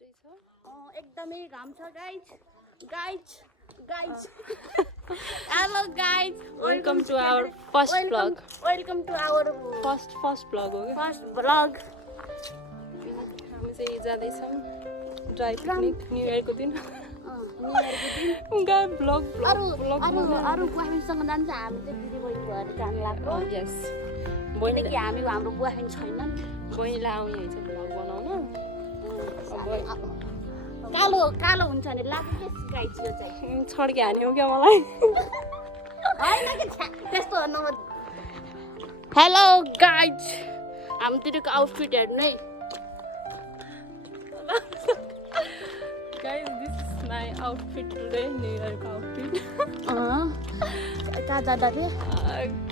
Tuesday छ एकदमै घाम छ guys hello guys welcome to our first blog welcome to our first blog हो फर्स्ट ब्लग हामी चाहिँ जाँदैछौँ ड्राई पिकनिक न्यू इयरको दिन ब्लग अरू बुवाफेन्डसँग जान्छ हामी चाहिँ दिदी बहिनी भएर जानु लाग्यो यस किनकि हामी हाम्रो बुवाफेन्ड छैनन् बहिनीलाई आउने छ ब्लग बनाउन कालो हुन्छ नि लाग्छ गाइज यो चाहिँ छड्के हान्यो क्या मलाई होइन कि त्यस्तो हेलो गाइज हाम्रोतिरको आउटफिट हेर्नु है Guys, this is my outfit today, New Yearको outfit. कहाँ जाँदा थियो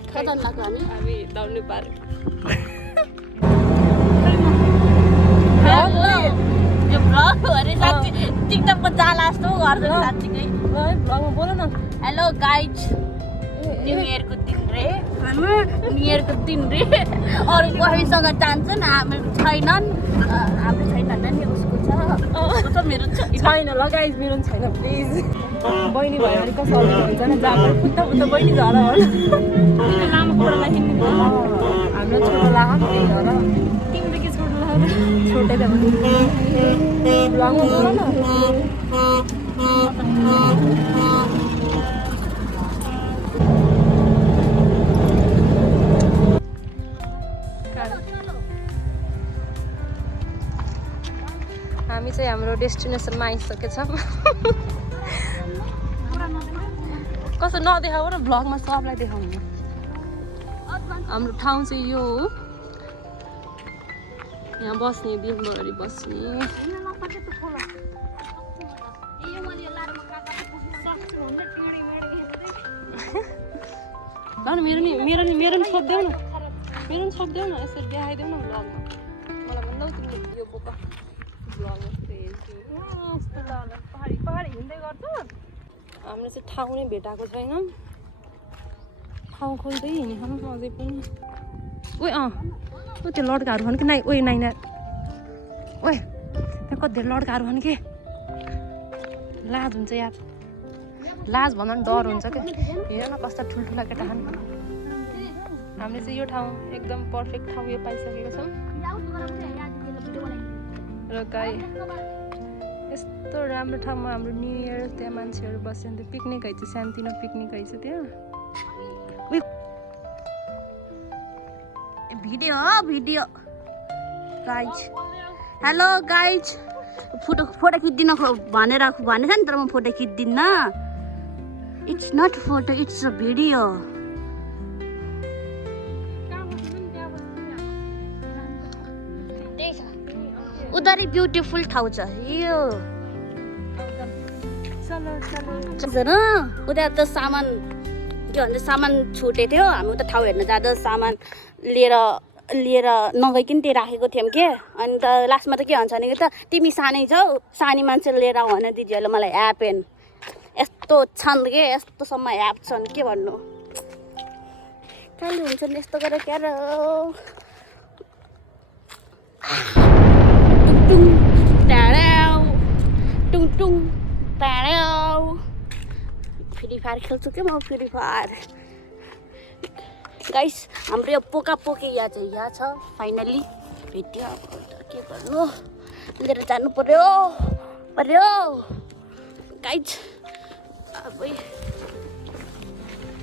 कहाँ जानु लाग्यो हामी दौड्नु पार्क यो भ्लग अरे साँच्ची टिकटकको जाला जस्तो गर्छ साँच्चीकै भ्लगमा बोल न हेलो गाइज न्यू इयरको दिन रे न्यू इयरको दिन रे अरू बहिनीसँग जान्छन् हाम्रो छैनन् हाम्रो छैन नि उसको छ मेरो छैन ल गाइज मेरो पनि छैन प्लिज बहिनी भयो भने कसो हुन्छ नि जाँदा पुत्ता बहिनी झर हो लामो कुरालाई किन्नु हाम्रो छोटो लाग त्यही हो र तिम्रो के छोटो लाग छोटै त लामो बोल न हामी चाहिँ हाम्रो डेस्टिनेसनमा आइसकेछौँ कसो नदेखाऊ र भ्लगमा सबलाई देखाउनु हाम्रो ठाउँ चाहिँ यो हो यहाँ बस्ने दिनभरि बस्ने मेरो नि छोडिदेऊ न छोडिदेऊ न यसरी देखाइदेऊ न भ्लगमा मलाई भन्दा तिमीले यो बोका पहाडी हिँड्दै गर्छ हाम्रो चाहिँ ठाउँ नै भेटाएको छैन ठाउँ खोज्दै हिँडेछौँ अझै पनि ओइ त्यो लड्काहरू भन् कि ओइ नाइना ओए त्यहाँ कति धेरै लड्काहरू भन् कि लाज हुन्छ यार लाज भन्दा पनि डर हुन्छ क्या हेर न कस्ता ठुल्ठुला केटा खानु हामीले चाहिँ यो ठाउँ एकदम पर्फेक्ट ठाउँ यो पाइसकेको छौँ र गाई यस्तो राम्रो ठाउँमा हाम्रो न्यु इयर त्यहाँ मान्छेहरू बस्यो भने त पिकनिक है चाहिँ सानोतिनो पिकनिक है चाहिँ त्यहाँ video guys hello guys photo खिच्दिन भनेछ नि तर म फोटो खिच्दिनँ it's not photo it's a video उधर ब्युटिफुल ठाउँ छ यो उता त सामान के भन्छ सामान छुटेको थियो हामी उता ठाउँ हेर्न जाँदा सामान लिएर नगइकन त्यही राखेको थियौँ के अनि त लास्टमा त के भन्छ भने त तिमी सानै छौ सानी मान्छे लिएर आऊ भने दिदीहरूले मलाई ह्यापेन यस्तो छन् के यस्तोसम्म ह्याप छन् के भन्नु कहिले हुन्छ नि यस्तो गरेर क्या र टुङ फ्री फायर खेल्छु के म फ्री फायर गाइस हाम्रो यो पोका पोकी यहाँ चाहिँ यहाँ छ फाइनली भेट्यो अब के गर्नु लिएर जानु पर्यो गाइस अब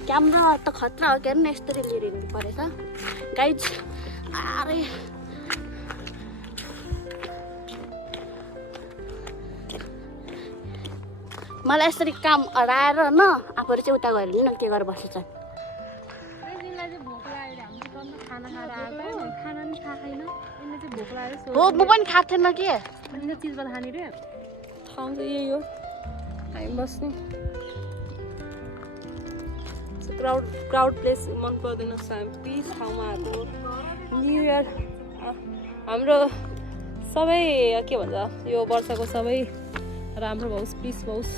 क्यामेरा त खतरा हो क्या यस्तरी लिएर हिँड्नु परेछ गाइस अरे मलाई यसरी काम हराएर न आफूहरू चाहिँ उता गएर न के गरेर बसेछ हो म पनि खाएको थिएन के ठाउँ चाहिँ यही हो हामी बस्ने क्राउड प्लेस मन पर्दैन पिस ठाउँमा आएको न्यु इयर हाम्रो सबै के भन्छ यो वर्षको सबै राम्रो होस् पिस होस्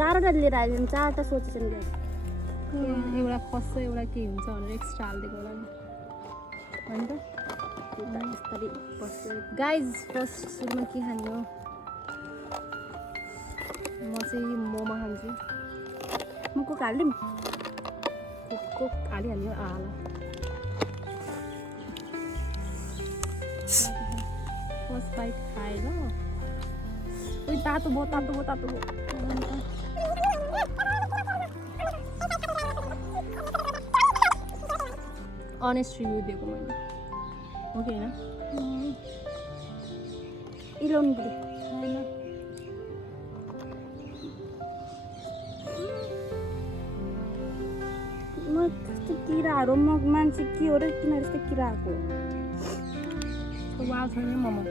चारवटा लिएर आएछन्, चारवटा सोचेछन् क्या। एउटा खस्छ एउटा के हुन्छ भनेर एक्स्ट्रा हालिदिएको होला नि अन्त बिस्तारै बस्छ। गाइज फर्स्ट सुरुमा के खाने हो? म चाहिँ मोमो खान्छु। म कोक हालिदिउँ? कोक हालिहाल्यो आला फर्स्ट बाइट खाएर उयो तातो भयो तातो भयो तातो भयो अनेस्ट रिभ्यू दिएको मैले हो कि होइन? इलाउनु पऱ्यो। छैन म त्यस्तो किराहरू म मान्छे के हो र किन यस्तो किरा आएको? वाव छैन मोमो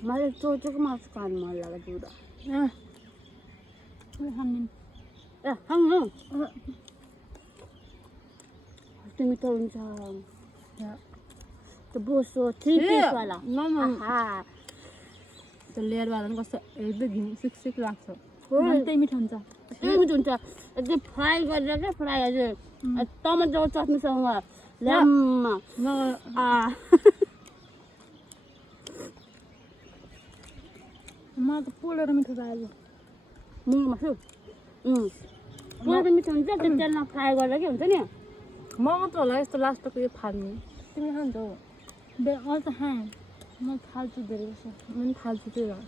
मलाई चोचोको मासु खानु मन लाग्यो पुरा। ए खानु कस्तो मिठो हुन्छ त्यो बोसो 3 पिसवाला। त्यो लेयरवाला पनि कस्तो एकदम घिन सिक लाग्छ त्यही मिठो हुन्छ त्यही मिठो हुन्छ एकदम फ्राई गरेर क्या फ्राई हजुर टमाटरको चटनीसँग ल्याम्मा मलाई त पोलेर मिठो लाग्यो मुङको मासु पोलेर मिठो हुन्छ त्यो तेलमा फ्राई गरेर के हुन्छ नि म मात्र होला यस्तो लास्टको यो फाल्ने तिमी खान्छौ अझ खाँ म फाल्छु धेरै जस्तो म पनि फाल्छु त्यही हो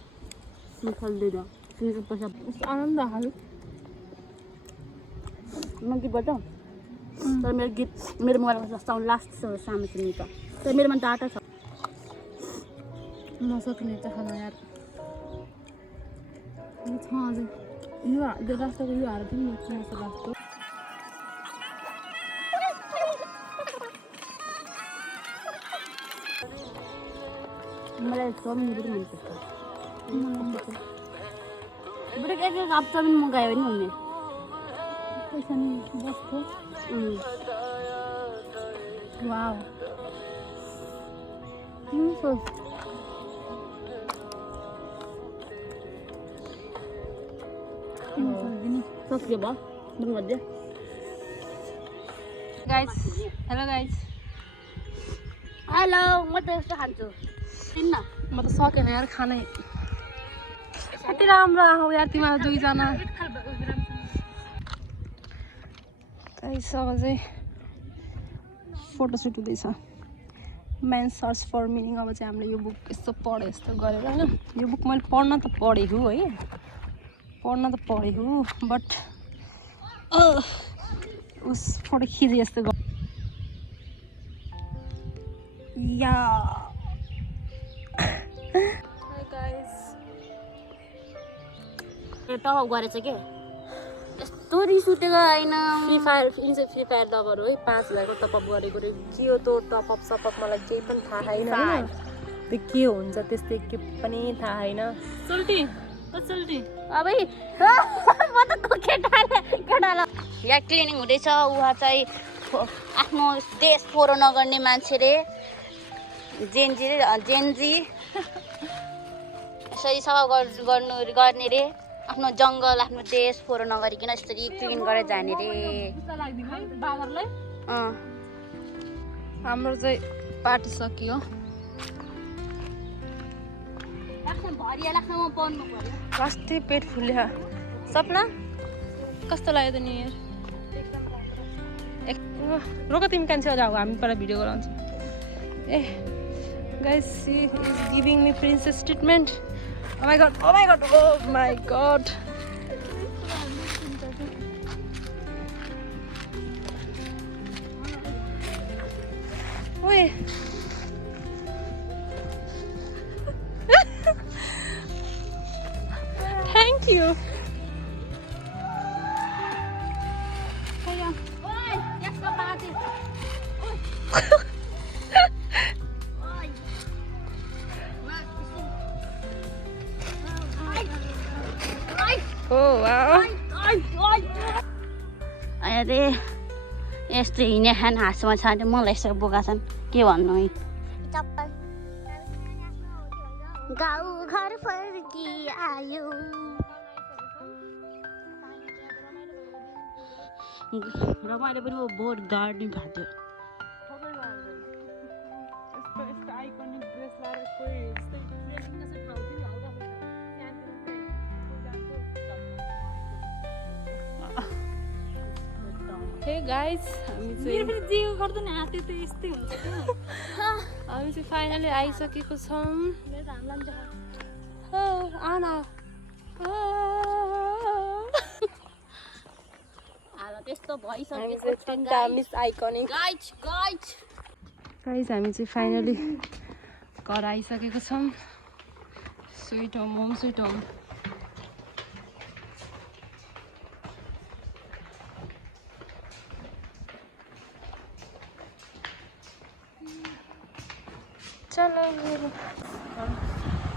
म फाल्दैन तिमीको पैसा यस्तो आनन्द खालु म गीत बजाउँछ तर मेरो गीत मेरो मोबाइलमा साउन्ड लास्ट सानो छ नि त तर मेरोमा डाटा छ नसक्ने त खाना यार छ अझै यो लास्टको यो हालेर पनि म खान्छु लास्टको मलाई चाउमिन पनि मनपर्छ बरु एक हाफ चाउमिन मगायो भने हुने पैसा नि बस्थ्यो वाउ सक्यो भयो बन्द गरिदियो गाइज हेलो गाइज हेलो म त यस्तो खान्छु किन्न म त सकेन यार खानै कति राम्रो आऊ यार तिमीहरू दुईजना गाइसँग चाहिँ फोटोसुट हुँदैछ मेन सर्च फर मिनिङ अब चाहिँ हामीले यो बुक यस्तो पढेँ यस्तो गरेर होइन यो बुक मैले पढ्न त पढेको है पढ्न त पढेको बट उस फोटो खिचे जस्तो या टप गरेछ के यस्तो रिस उठेको होइन free fire free fire lover हो है 5000को टपअप गरेको रे के हो त्यो टपअप सपअप मलाई केही पनि थाहा छैन होइन त्यो के हुन्छ त्यस्तै के पनि थाहा छैन सुल्टी अब म त केटालाई यहाँ क्लिनिङ हुँदैछ उहाँ चाहिँ आफ्नो देश फोहोर नगर्ने मान्छे रे जेन्जी यसरी सफा गर्ने रे आफ्नो जङ्गल आफ्नो देश फोहोर नगरिकन यसरी क्लिन गरेर जाने रे हाम्रो चाहिँ पार्टी सकियो कस्तै पेट फुल्यो सपना कस्तो लाग्यो त न्यु इयर रोक तिमी कान्छे जाऊ हामी पहिला भिडियो गराउँछौँ ए guys she is giving me princess treatment Oh my god, oh my god, oh my god. थियो अरे यस्तो हिँडे खान हाँसमा छ भने मलाई यसो बोका छन् के भन्नु है गाउँ घर फर्की आयो रमाइलो पनि हो बोट गार्डन भएको हे गाइस हामी चाहिँ फाइनली आइसकेको छौँ आना त्यस्तो हामी चाहिँ तिनवटा मिस आइकनिक गाइस हामी चाहिँ फाइनली घर आइसकेको छौँ स्विट होम स्विट होम चलो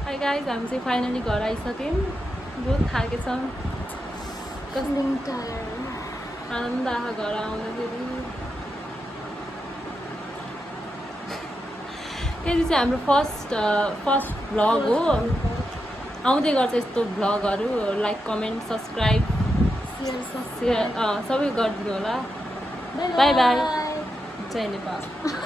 हाई गाइज हामी चाहिँ फाइनली घर आइसक्यौँ बहुत थाकेछौँ कस्तो आनन्द आयो घर आउँदाखेरि त्यो चाहिँ हाम्रो फर्स्ट भ्लग हो आउँदै गर्छ यस्तो भ्लगहरू लाइक कमेन्ट सब्सक्राइब सेयर सबै गरिदिनु होला बाई बाई जय नेपाल